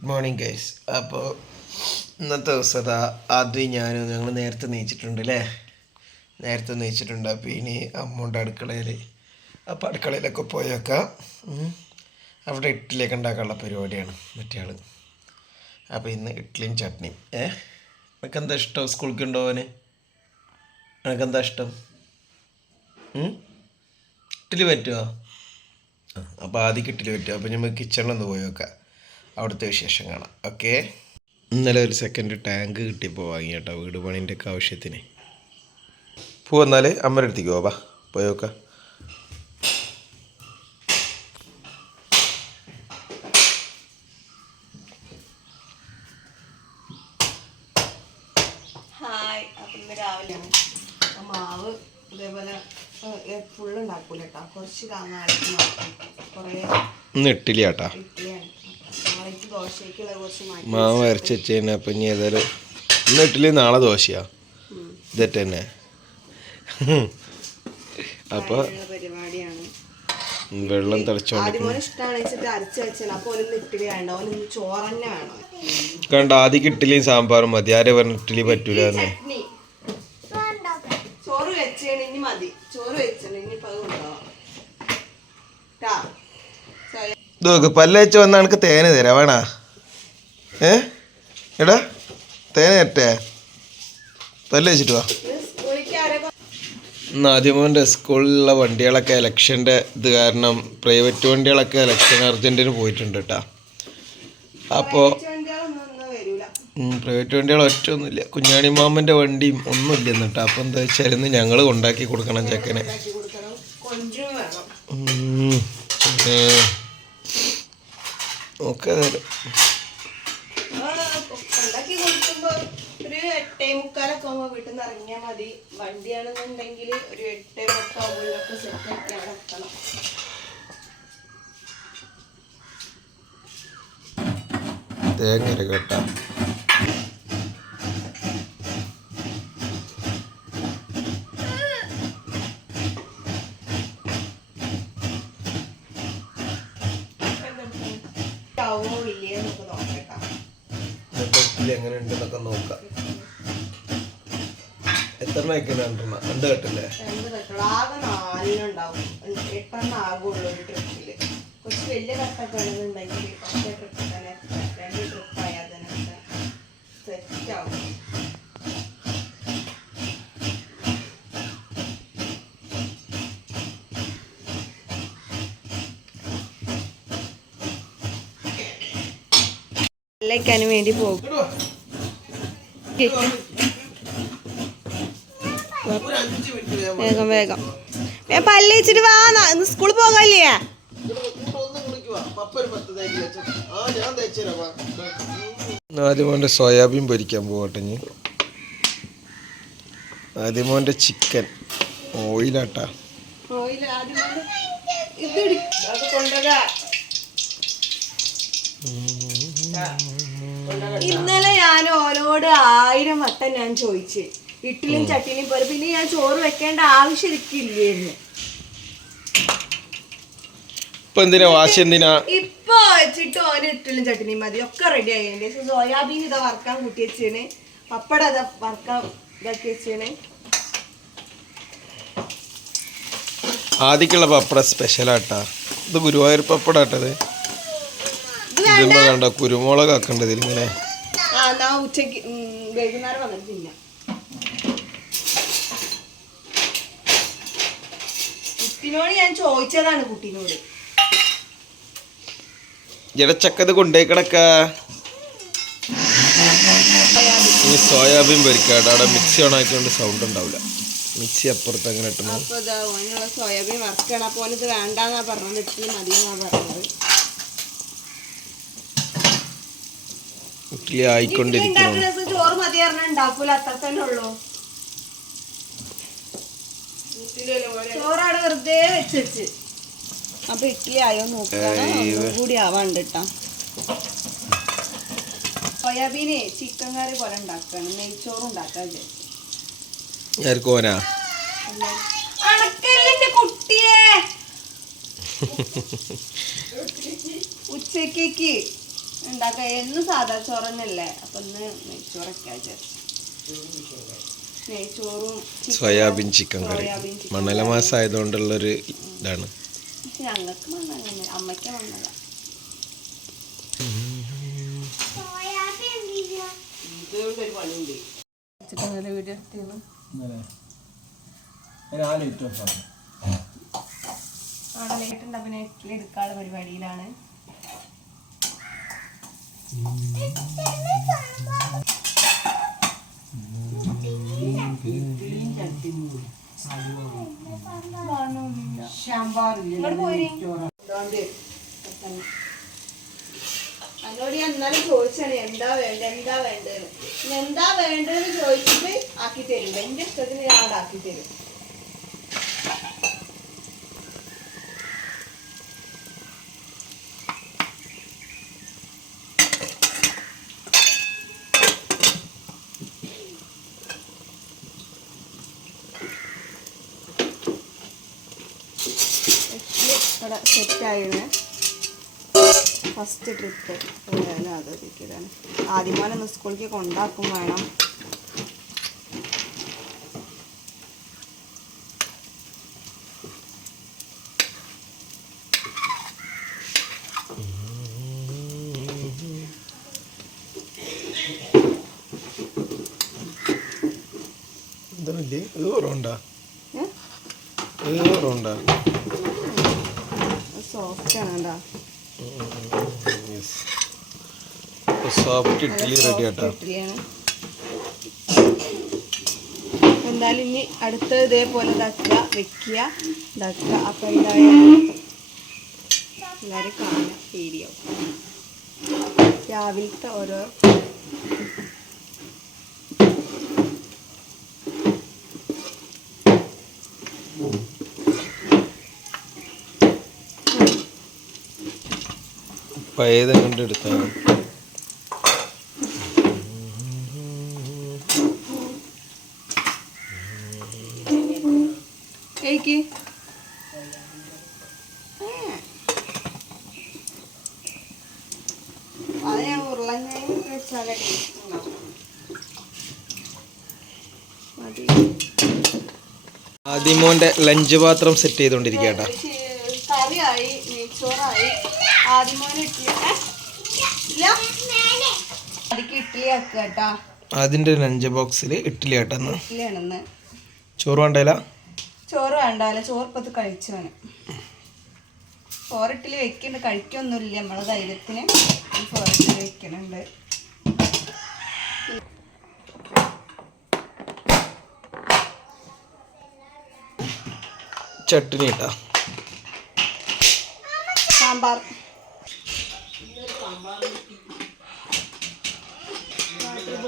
Morning guys അപ്പോൾ ഇന്നത്തെ ദിവസം ആദ്യം ഞാനും ഞങ്ങൾ നേരത്തെ നീച്ചിട്ടുണ്ട് അല്ലേ നേരത്തെ നീച്ചിട്ടുണ്ട്. അപ്പോൾ ഇനി അമ്മൂണ്ട് അടുക്കളയിൽ അപ്പോൾ അടുക്കളയിലൊക്കെ പോയേക്കാം. അവിടെ ഇഡ്ഡലിയൊക്കെ ഉണ്ടാക്കാനുള്ള പരിപാടിയാണ് മറ്റേ ആൾ അപ്പോൾ ഇന്ന് ഇഡ്ഡലിയും ചട്നിയും. ഏ? നിനക്ക് എന്താ ഇഷ്ടം? സ്കൂൾക്ക് ഉണ്ടോവന് നിനക്ക് എന്താ ഇഷ്ടം? ഇഡ്ഡലി പറ്റുമോ അപ്പോൾ ആദ്യം ഇഡ്ഡലി പറ്റുമോ അപ്പോൾ നമുക്ക് കിച്ചണിലൊന്ന് പോയി നോക്കാം അവിടുത്തെ വിശേഷം കാണാം ഓക്കെ ഇന്നലെ ഒരു സെക്കൻഡ് ടാങ്ക് കിട്ടിയപ്പോൾ വാങ്ങി കേട്ടോ വീട് പണീന്റെ ഒക്കെ ആവശ്യത്തിന് പോവന്നാൽ അമ്മയുടെ അടുത്തേക്ക് പോവാ പോയി നോക്കാം. ഹായ് അപ്പം ഇന്ന് രാവിലെയാണ് മാവ് ഇതേപോലെ ഫുള്ള് ഉണ്ടാക്കൂല കേട്ടോ കുറച്ച് കാണാൻ മാറ്റി കുറേ ഇന്ന് ആട്ടാ ഇഡ്ഡലിയാണ് നാളേക്ക് ദോശയ്ക്കുള്ള കുറച്ച് മാറ്റി മാവ് അരച്ച് വെച്ച് കഴിഞ്ഞാൽ അപ്പം ഇനി ഏതായാലും ഇന്ന് ഇഡ്ഡലി നാളെ ദോശയാ. ഇതറ്റ് തന്നെ. ഉള്ള വെള്ളം തിളച്ചോണ്ട് കണ്ട ആദ്യം ഇഡ്ഡലിയും സാമ്പാറും മതി. ആരെ പറഞ്ഞ ഇഡ്ഡലി പറ്റൂല നോക്ക് പല്ലേച്ച് വന്ന എനിക്ക് തേന് തരാം വേണ? ഏ? എടാ തേന തരട്ടെ? പല്ലേച്ചിട്ട് വാ. നാദിമോന്റെ സ്കൂളിലുള്ള വണ്ടികളൊക്കെ ഇലക്ഷന്റെ ഇത് കാരണം പ്രൈവറ്റ് വണ്ടികളൊക്കെ ഇലക്ഷൻ അർജന്റിന് പോയിട്ടുണ്ട് കേട്ടോ. അപ്പോൾ പ്രൈവറ്റ് വണ്ടികൾ ഒറ്റ ഒന്നുമില്ല കുഞ്ഞാണി മാമന്റെ വണ്ടിയും ഒന്നുമില്ല എന്നിട്ട് അപ്പോൾ എന്താ വെച്ചാൽ ഇന്ന് ഞങ്ങൾ കൊണ്ടാക്കി കൊടുക്കണം ചെക്കനെ. ഒക്കെ നേരം ഉണ്ടാക്കി കൊടുക്കുമ്പോ ഒരു എട്ടേ മുക്കാലൊക്കെ ആകുമ്പോ വീട്ടിൽ നിന്ന് ഇറങ്ങിയാൽ മതി. വണ്ടിയാണെന്നുണ്ടെങ്കിൽ ഒരു എട്ടേ പത്താകുമ്പോഴൊക്കെ സെറ്റ് ആക്കി അവിടെ എത്തണം തേങ്ങ കേട്ടാ എത്ര വയ്ക്കുന്നുണ്ടെണ്ണ എന്താ കേട്ടില്ലേ? ആകെ നാലിനുണ്ടാവും എട്ടെണ്ണം ആകുള്ളൂ ഒരു ട്രിപ്പിൽ. കുറച്ച് വലിയ കട്ടൊക്കെ ആണെന്നുണ്ടെങ്കിൽ ഒറ്റ ട്രിപ്പ് തന്നെ രണ്ട് ട്രിപ്പ് തന്നെ സെറ്റ് ആവും വേണ്ടി പോകും. വേഗം വേഗം ഞാൻ പല്ലിച്ചിട്ട് വാ. സ്കൂളിൽ പോകാല്ലേ ആദ്യമോന്റെ സോയാബീൻ പൊരിക്കാൻ പോകട്ടെ ഇനി. ആദ്യമോന്റെ ചിക്കൻ. ഓയിലാട്ടാ. ഇന്നലെ ഞാൻ ഓരോട് ആയിരം വട്ടം ഞാൻ ചോദിച്ച്. ഇഡ്ഡലിയും ചട്ടിനിയും പോലെ. പിന്നെ ഞാൻ ചോറ് വെക്കേണ്ട ആവശ്യം എനിക്കില്ലായിരുന്നു. ഇപ്പൊ എന്തിനാ വാശി എന്തിനാ? ഇപ്പൊ വെച്ചിട്ട് ഓന് ഇട്ടലും ചട്ടിനിയും മതി. ഒക്കെ റെഡി ആയിട്ട് ശേഷം സോയാബീൻ ഇതാ വറക്കാൻ കൂട്ടി വെച്ചാണ്. പപ്പടം ഇതാ വറക്കാൻ ഇതാക്കി വെച്ചാണ്. ആദ്യക്കുള്ള പപ്പട സ്പെഷ്യലാട്ടാ ഇത് ഗുരുവായൂർ പപ്പടാട്ടത് ഇതെന്താ കണ്ട കുരുമുളക് ആക്കണ്ടത് ഇങ്ങനെ ആ എന്നാ ഉച്ചയ്ക്ക് വൈകുന്നേരം വന്നിട്ട് കുട്ടിനോട് ഞാൻ ചോദിച്ചതാണ് കുട്ടീനോട്. ജടച്ചക്കത് കൊണ്ടേ കിടക്ക ഈ സോയാബീൻ പൊരിക്കാട്ടോ. അവിടെ മിക്സി ഓൺ ആക്കിയോണ്ട് സൗണ്ട് ഉണ്ടാവില്ല മിക്സി അപ്പുറത്ത് അങ്ങനെ ഇട്ടു അപ്പൊ ഇതാ ഓനുള്ള സോയാബീൻ വറക്കണം. അപ്പോൾ ഓനിത് വേണ്ടാന്നാ പറഞ്ഞത്. ഇഡ്ഡലി മതിയെന്നാ പറഞ്ഞത്. ഇഡ്ഡലി ആയിക്കൊണ്ടിരിക്കുന്നു ചോറ് മതി പറഞ്ഞാൽ ഉണ്ടാക്കൂല. അത്ര തന്നെ ഉള്ളൂ. ചോറ് അവിടെ വെറുതെ വെച്ച് വെച്ച് അപ്പൊ ഇഡ്ഡലി ആയോ നോക്കണം കൂടി ആവാണ്ട് കേട്ടാ സോയാബീനെ ചിക്കൻ കറി പോലെ ഉണ്ടാക്കാണ്. നെയ്ച്ചോറ് ഉണ്ടാക്കാൻ അണക്കല്ലിന്റെ കുട്ടിയെ. ഉച്ചക്കേക്ക് ഉണ്ടാക്കാം. എന്നും സാധാ ചോറന്നല്ലേ. അപ്പൊ ഇന്ന് നെയ്ച്ചോറൊക്കെ വിചാരിച്ചു. നെയ്ച്ചോറും സോയാബീൻ ചിക്കൻ കറി. മണല മാസം ആയതുകൊണ്ടുള്ളൊരു ഇതാണ്. ഞങ്ങൾക്ക് അമ്മയ്ക്ക് മണ്ണല്ല. വീഡിയോ അപ്പൊ നെറ്റിൽ എടുക്കാനുള്ള പരിപാടിയിലാണ്. പോരി. അതിനോട് ഞാൻ എന്നാലും ചോദിച്ചാണ് എന്താ വേണ്ട എന്താ വേണ്ടത്? എന്താ വേണ്ടതെന്ന് ചോദിച്ചിട്ട് ആക്കി തരും എന്റെ ഇഷ്ടത്തിന് ഞാൻ അവിടെ ആക്കി തരും സെറ്റായിരുന്നു ഫസ്റ്റ് ട്രിപ്പ്. ആലോചിക്കലാണ് ഒന്ന് സ്കൂളിലേക്ക് കൊണ്ടാക്കും വേണം. ഇതല്ലേ ഇത് കുറവുണ്ടാ? ഇത് കുറവുണ്ടാ സോഫ്റ്റ് ആണ് കേട്ടോ സോഫ്റ്റ് ഇഡ്ഡലി റെഡി ആട്ടാ ഇഡ്ഡലിയാണ്. ഇനി അടുത്ത ഇതേപോലെ ഇതാക്കുക വെക്കുക ഇതാക്കുക. അപ്പം എന്തായാലും എല്ലാവരും കാണാം വീഡിയോ രാവിലത്തെ ഓരോ പഴയത് കൊണ്ട് എടുത്താണ് മതി. ആദിമോന്റെ ലഞ്ച് പാത്രം സെറ്റ് ചെയ്തോണ്ടിരിക്കട്ടാ. കറിയായി നെയ്ച്ചോറായി. ആദ്യമോനെ ഇഡ്ഡലി? ഇല്ല? അതിക്ക് ഇഡ്ഡലി ആക്കുക കേട്ടാ. അതിന്റെ ലഞ്ച് ബോക്സിൽ ഇഡ്ഡലി ആട്ടെന്ന് ഇഡ്ഡലിയാണെന്ന് ചോറ് വേണ്ടല്ല ചോറ് വേണ്ടല്ല ചോറ് ഇപ്പത് കഴിച്ചു വേണം ചോറിട്ടിൽ വെക്കുന്നുണ്ട് കഴിക്കൊന്നുമില്ല നമ്മളെ ധൈര്യത്തിന്. ചോറിട്ടിൽ വെക്കുന്നുണ്ട് ചട്നി ഇട്ടാ. സാമ്പാർ.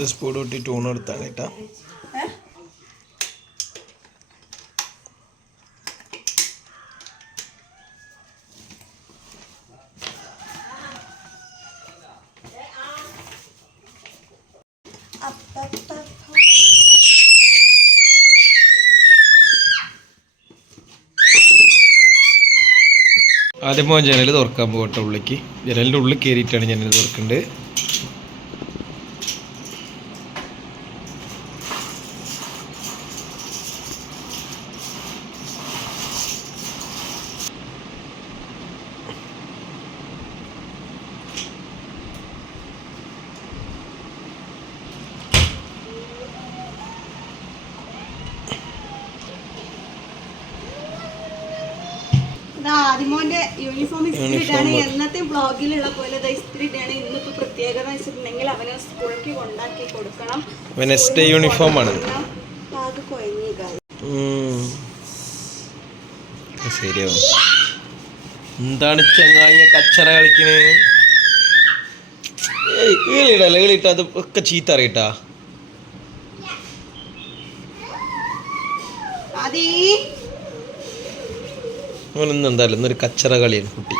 ഇത് സ്പൂഡ് കൂട്ടി ടൂൺ എടുത്താണ് കേട്ടാ. ആദ്യം പോകാൻ ജനൽ തുറക്കാൻ പോകട്ടെ ഉള്ളിക്ക്. ജനലിന്റെ ഉള്ളിൽ കയറിയിട്ടാണ് ജനൽ തുറക്കേണ്ടത്. Uniform ഇസ്തിരി Uniform. ഇട്ടാണ് എന്നത്തെ ബ്ലോഗിലുള്ള പോലെ ദാ ഇസ്തിരി ഇട്ടാണ് ഇന്നിപ്പോ പ്രത്യേകത വെച്ചിട്ടുണ്ടെങ്കിൽ അവനെ സ്കൂളിലേക്ക് കൊണ്ടാക്കി കൊടുക്കണം. വെനസ്ഡേ യൂണിഫോം ആണ്. ശരിയാവും എന്താണ് ചങ്ങായി കച്ചറ കളിക്കണേ? ഏളിടല്ല ഏളിട്ട അത് ഒക്കെ ചീത്ത അറിയട്ടാ. അവനൊന്നും എന്തായാലും ഇന്നൊരു കച്ചറ കളിയാണ് കുട്ടി.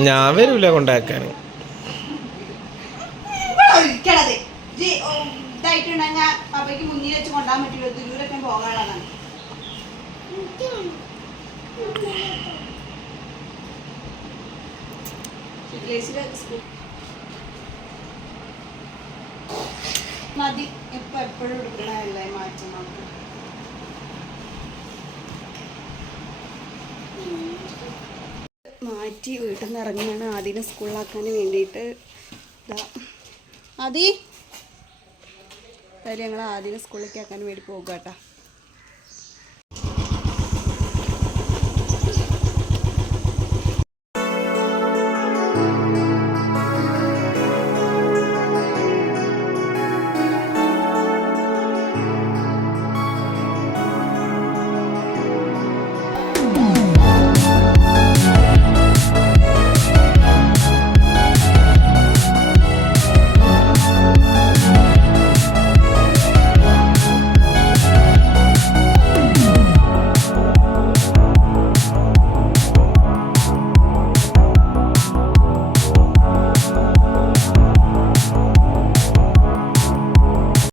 ഞാൻ വരൂല ഇതായിട്ടുണ്ടെങ്കിൽ പപ്പയ്ക്ക് മുന്നിൽ പറ്റില്ല മതി. ഇപ്പൊ എപ്പോഴും എടുക്കണല്ലേ മാറ്റി നമുക്ക്? മാറ്റി വീട്ടിൽ നിന്ന് ഇറങ്ങിയാണ് ആദിനെ സ്കൂളിലാക്കാൻ വേണ്ടിയിട്ട് ഇതാ ആദി. എന്തായാലും ഞങ്ങൾ ആദിനെ സ്കൂളിലേക്ക് ആക്കാൻ വേണ്ടി പോകുക കേട്ടോ.